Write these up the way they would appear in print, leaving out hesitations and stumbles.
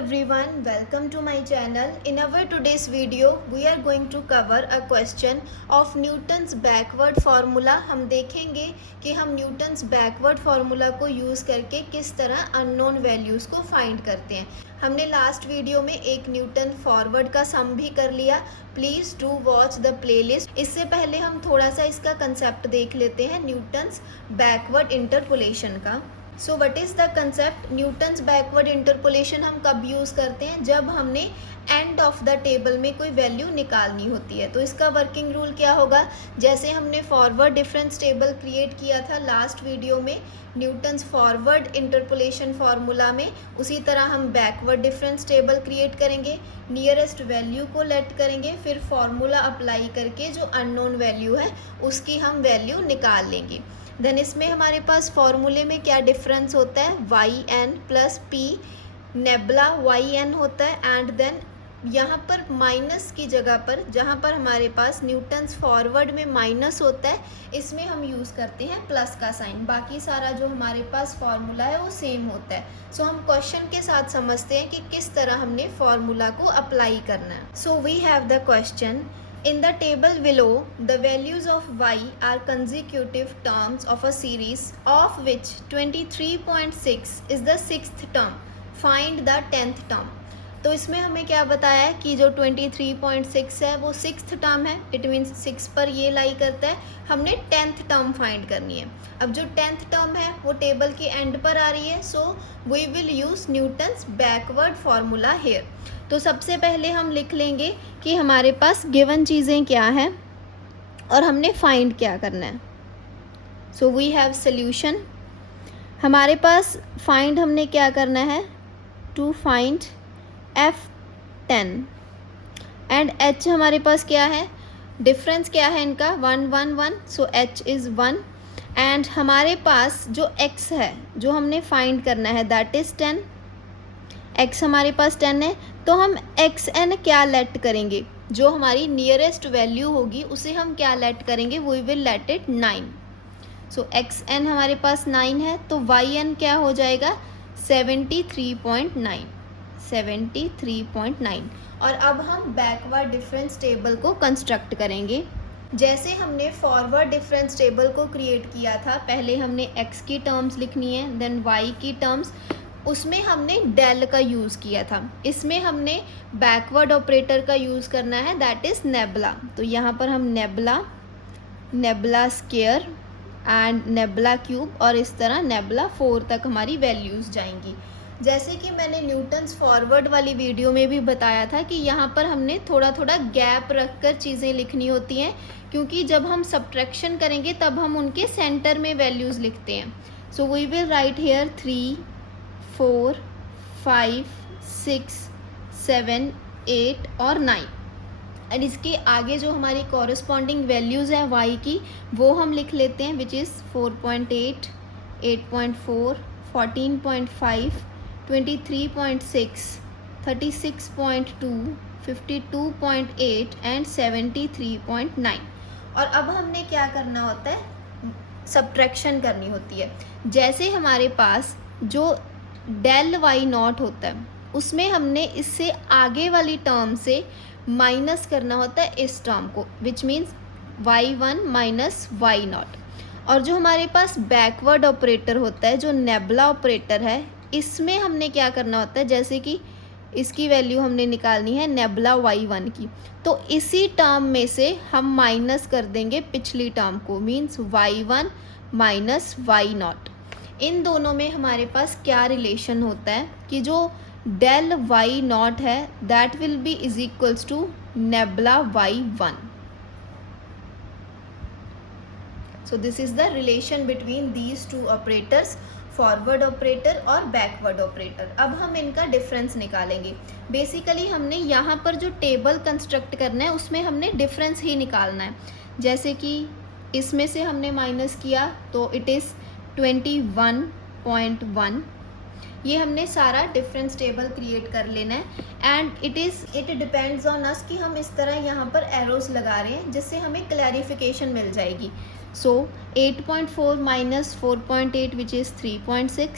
everyone, welcome to my channel. In our today's video, we are going to cover a question of Newton's backward formula. हम देखेंगे कि हम Newton's backward formula को use करके किस तरह अननोन वैल्यूज़ को फाइंड करते हैं. हमने लास्ट वीडियो में एक न्यूटन फॉरवर्ड का सम भी कर लिया. Please do watch the playlist. इससे पहले हम थोड़ा सा इसका कंसेप्ट देख लेते हैं न्यूटन्स बैकवर्ड इंटरपोलेशन का. So what is the concept. Newton's backward interpolation हम कब यूज़ करते हैं? जब हमने एंड ऑफ द टेबल में कोई वैल्यू निकालनी होती है. तो इसका वर्किंग रूल क्या होगा? जैसे हमने फॉरवर्ड डिफरेंस टेबल क्रिएट किया था लास्ट वीडियो में न्यूटन्स फॉरवर्ड इंटरपोलेशन फार्मूला में, उसी तरह हम बैकवर्ड डिफरेंस टेबल क्रिएट करेंगे. नियरेस्ट वैल्यू को लेट करेंगे, फिर फार्मूला अप्लाई करके जो अननोन वैल्यू है उसकी हम वैल्यू निकाल लेंगे. देन इसमें हमारे पास फॉर्मूले में क्या डिफरेंस होता है? Y N plus P nabla Y N होता है. एंड देन यहाँ पर माइनस की जगह पर, जहाँ पर हमारे पास न्यूटन्स फॉरवर्ड में माइनस होता है, इसमें हम यूज़ करते हैं प्लस का साइन. बाकी सारा जो हमारे पास फार्मूला है वो सेम होता है. सो हम क्वेश्चन के साथ समझते हैं कि किस तरह हमने फार्मूला को अप्लाई करना है. So we have the question. In the table below, the values of y are consecutive terms of a series of which 23.6 is the sixth term. Find the 10th term. तो इसमें हमें क्या बताया है कि जो 23.6 है वो सिक्स्थ टर्म है. इट मीन्स 6 पर ये लाई करता है. हमने 10th टर्म फाइंड करनी है. अब जो 10th टर्म है वो टेबल के एंड पर आ रही है. So we will use Newton's backward formula here. तो सबसे पहले हम लिख लेंगे कि हमारे पास गिवन चीज़ें क्या हैं और हमने फाइंड क्या करना है. So we have solution. हमारे पास फाइंड हमने क्या करना है? To find F10 and H हमारे पास क्या है? डिफरेंस क्या है इनका? 1 1 1. सो H इज़ 1. एंड हमारे पास जो X है जो हमने फाइंड करना है दैट इज़ 10. X हमारे पास 10 है. तो हम XN क्या लेट करेंगे? जो हमारी नियरेस्ट वैल्यू होगी उसे हम क्या लेट करेंगे? We will let it 9. So XN हमारे पास 9 है. तो YN क्या हो जाएगा? 73.9. 73.9. और अब हम बैकवर्ड डिफरेंस टेबल को कंस्ट्रक्ट करेंगे. जैसे हमने फॉरवर्ड डिफरेंस टेबल को क्रिएट किया था, पहले हमने x की टर्म्स लिखनी है, देन y की टर्म्स. उसमें हमने डेल का यूज़ किया था. इसमें हमने बैकवर्ड ऑपरेटर का यूज़ करना है दैट इज़ नेबला. तो यहाँ पर हम nebula square and nebula cube और इस तरह नेबला 4 तक हमारी वैल्यूज़ जाएंगी. जैसे कि मैंने न्यूटन्स फॉरवर्ड वाली वीडियो में भी बताया था कि यहाँ पर हमने थोड़ा थोड़ा गैप रखकर चीज़ें लिखनी होती हैं, क्योंकि जब हम सब्ट्रैक्शन करेंगे तब हम उनके सेंटर में वैल्यूज़ लिखते हैं. So we will write here 3 4 5 6 7 8 और 9. एंड इसके आगे जो हमारी कॉरस्पॉन्डिंग वैल्यूज़ हैं y की वो हम लिख लेते हैं, विच इज़ 4.8 8.4 14.5 23.6 36.2 52.8 एंड 73.9. और अब हमने क्या करना होता है? सब्ट्रैक्शन करनी होती है. जैसे हमारे पास जो डेल वाई नॉट होता है उसमें हमने इससे आगे वाली टर्म से माइनस करना होता है इस टर्म को, which means y1 minus Y naught. और जो हमारे पास बैकवर्ड ऑपरेटर होता है, जो नेबला ऑपरेटर है, इसमें हमने क्या करना होता है? जैसे कि इसकी वैल्यू हमने निकालनी है नेबला y1 की, तो इसी टर्म में से हम माइनस कर देंगे पिछली टर्म को, means y1 minus Y not. इन दोनों में हमारे पास क्या रिलेशन होता है कि जो डेल वाई नॉट है that will be is equals to nabla y1. So this is the relation between these two operators, forward operator और बैकवर्ड ऑपरेटर. अब हम इनका डिफरेंस निकालेंगे. बेसिकली हमने यहाँ पर जो टेबल कंस्ट्रक्ट करना है उसमें हमने डिफरेंस ही निकालना है. जैसे कि इसमें से हमने माइनस किया तो इट इज़ 21.1. ये हमने सारा डिफरेंस टेबल क्रिएट कर लेना है. And it depends on us कि हम इस तरह यहाँ पर एरोस लगा रहे हैं जिससे हमें क्लैरिफिकेशन मिल जाएगी. सो 8.4 minus 4.8 which is 3.6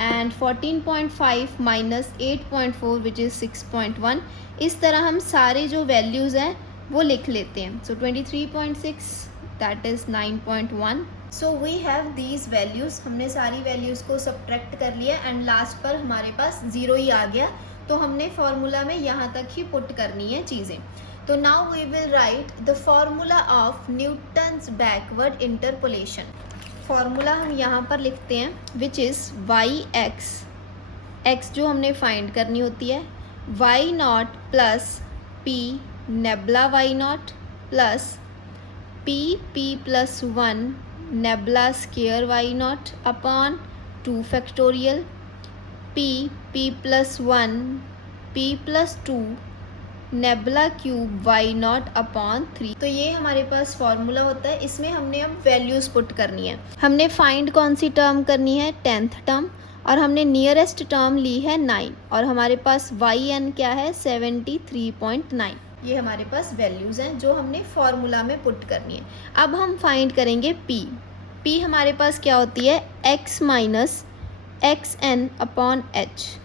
and 14.5 minus 8.4 which is 6.1। इस तरह हम सारे जो वैल्यूज़ हैं वो लिख लेते हैं। So 23.6 that is 9.1। So we have these values. हमने सारी वैल्यूज़ को सब्ट्रैक्ट कर लिया एंड लास्ट पर हमारे पास 0 ही आ गया, तो हमने फॉर्मूला में यहाँ तक ही पुट करनी है चीज़ें। तो now we will write the formula of Newton's backward interpolation. Formula हम यहाँ पर लिखते हैं विच इज़ वाई एक्स जो हमने फाइंड करनी होती है, Y naught plus P nabla Y naught plus P plus 1 nabla square Y naught upon 2 factorial P plus 1 P plus 2 nabla cube Y naught upon 3। तो ये हमारे पास फॉर्मूला होता है। इसमें हमने अब वैल्यूज़ पुट करनी है। हमने फाइंड कौन सी टर्म करनी है, 10th टर्म, और हमने नियरेस्ट टर्म ली है 9, और हमारे पास वाई एन क्या है 73.9। ये हमारे पास वैल्यूज़ हैं जो हमने फॉर्मूला में पुट करनी है। अब हम फाइंड करेंगे पी हमारे पास क्या होती है x minus X N upon H.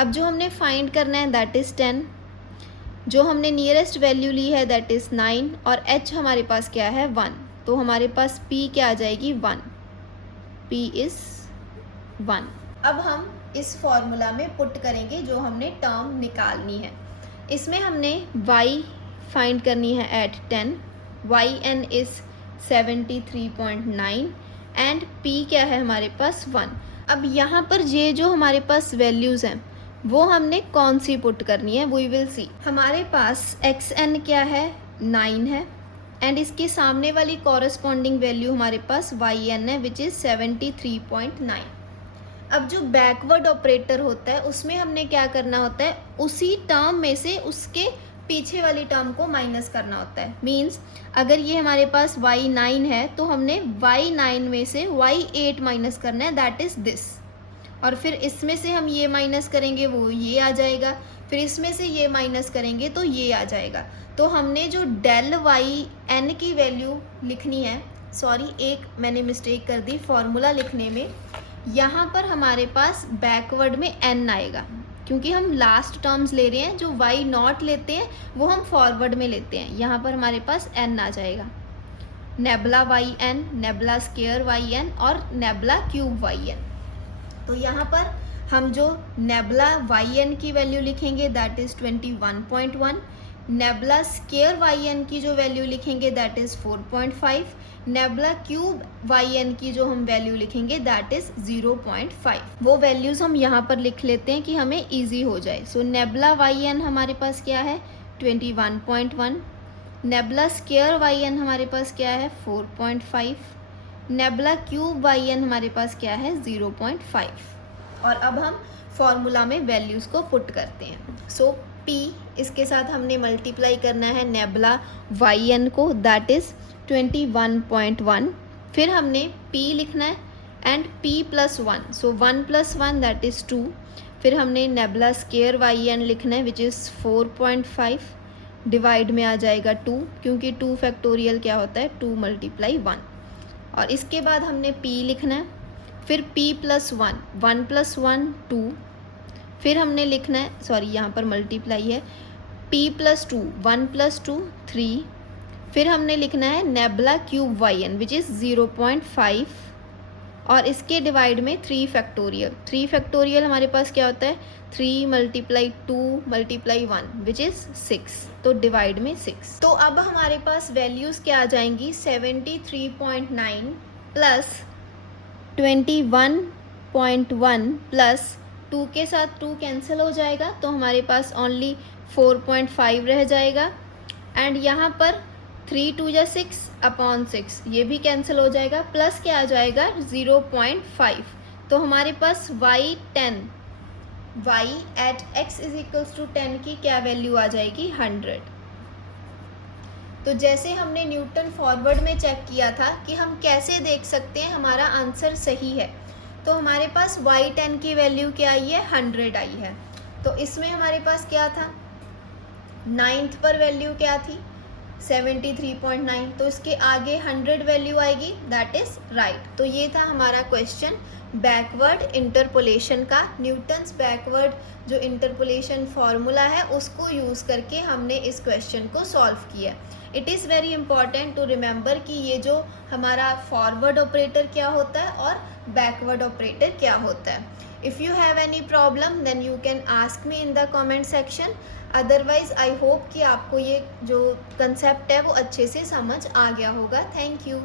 अब जो हमने फाइंड करना है दैट इज़ 10, जो हमने नियरेस्ट वैल्यू ली है दैट इज़ 9, और h हमारे पास क्या है 1, तो हमारे पास p क्या आ जाएगी 1, p इज़ 1। अब हम इस फॉर्मूला में पुट करेंगे जो हमने टर्म निकालनी है। इसमें हमने y फाइंड करनी है at 10, Y N is 73.9 and p क्या है हमारे पास 1। अब यहाँ पर ये जो हमारे पास वैल्यूज़ हैं वो हमने कौन सी पुट करनी है, वी विल सी। हमारे पास एक्स एन क्या है 9 है एंड इसके सामने वाली कॉरस्पॉन्डिंग वैल्यू हमारे पास वाई एन है विच इज़ 73.9। अब जो बैकवर्ड ऑपरेटर होता है उसमें हमने क्या करना होता है, उसी टर्म में से उसके पीछे वाली टर्म को माइनस करना होता है। मीन्स अगर ये हमारे पास y9 है तो हमने y9 में से y8 माइनस करना है, दैट इज़ दिस, और फिर इसमें से हम ये माइनस करेंगे वो ये आ जाएगा, फिर इसमें से ये माइनस करेंगे तो ये आ जाएगा। तो हमने जो डेल वाई एन की वैल्यू लिखनी है, सॉरी एक मैंने मिस्टेक कर दी फॉर्मूला लिखने में, यहाँ पर हमारे पास बैकवर्ड में एन आएगा क्योंकि हम लास्ट टर्म्स ले रहे हैं। जो वाई नॉट लेते हैं वो हम फॉरवर्ड में लेते हैं। यहाँ पर हमारे पास एन आ जाएगा, nabla Y N, nabla square Y N और नेबला क्यूब वाई एन। तो यहाँ पर हम जो नेबला वाई एन की वैल्यू लिखेंगे that is 21.1, nabla square Y N की जो वैल्यू लिखेंगे that is 4.5, nabla cube Y N की जो हम वैल्यू लिखेंगे दैट इज़ 0.5। वो वैल्यूज़ हम यहाँ पर लिख लेते हैं कि हमें ईजी हो जाए। सो नेबला वाई एन हमारे पास क्या है 21.1, नेबला स्केयर वाई एन हमारे पास क्या है 4.5, नेबला क्यूब वाई एन हमारे पास क्या है 0.5। और अब हम फॉर्मूला में वैल्यूज़ को पुट करते हैं। सो P इसके साथ हमने मल्टीप्लाई करना है नेबला वाई एन को, दैट इज़ 21.1। फिर हमने P लिखना है and P plus 1, so 1 plus 1 that is 2। फिर हमने नेबला स्केयर वाई एन लिखना है विच इज़ 4.5, डिवाइड में आ जाएगा 2 क्योंकि 2 फैक्टोरियल क्या होता है 2 मल्टीप्लाई 1। और इसके बाद हमने P लिखना है, फिर P प्लस 1, 1 प्लस 1 2, फिर हमने लिखना है, सॉरी यहाँ पर मल्टीप्लाई है, P प्लस 2, 1 प्लस 2 3, फिर हमने लिखना है nabla cube Y N which is 0.5 और इसके डिवाइड में 3 फैक्टोरियल। 3 फैक्टोरियल हमारे पास क्या होता है 3 मल्टीप्लाई 2 मल्टीप्लाई 1 विच इज़ 6, तो डिवाइड में 6। तो अब हमारे पास वैल्यूज़ क्या आ जाएंगी 73.9 प्लस 21.1 प्लस 2 के साथ 2 कैंसिल हो जाएगा तो हमारे पास ओनली 4.5 रह जाएगा एंड यहाँ पर 3 2 जा 6 अपॉन 6 ये भी कैंसिल हो जाएगा, प्लस क्या आ जाएगा 0.5। तो हमारे पास y10 y एट x इज इक्वल्स टू 10 की क्या वैल्यू आ जाएगी 100। तो जैसे हमने न्यूटन फॉरवर्ड में चेक किया था कि हम कैसे देख सकते हैं हमारा आंसर सही है, तो हमारे पास y10 की वैल्यू क्या आई है 100 आई है। तो इसमें हमारे पास क्या था 9th पर वैल्यू क्या थी 73.9, तो इसके आगे 100 वैल्यू आएगी, दैट इज़ राइट। तो ये था हमारा क्वेश्चन बैकवर्ड इंटरपोलेशन का। न्यूटन्स बैकवर्ड जो इंटरपोलेशन फार्मूला है उसको यूज़ करके हमने इस क्वेश्चन को सॉल्व किया। It is very important to remember कि ये जो हमारा फॉरवर्ड ऑपरेटर क्या होता है और बैकवर्ड ऑपरेटर क्या होता है। If you have any problem then you can ask me in the comment section. Otherwise I hope कि आपको ये जो कंसेप्ट है वो अच्छे से समझ आ गया होगा। Thank you.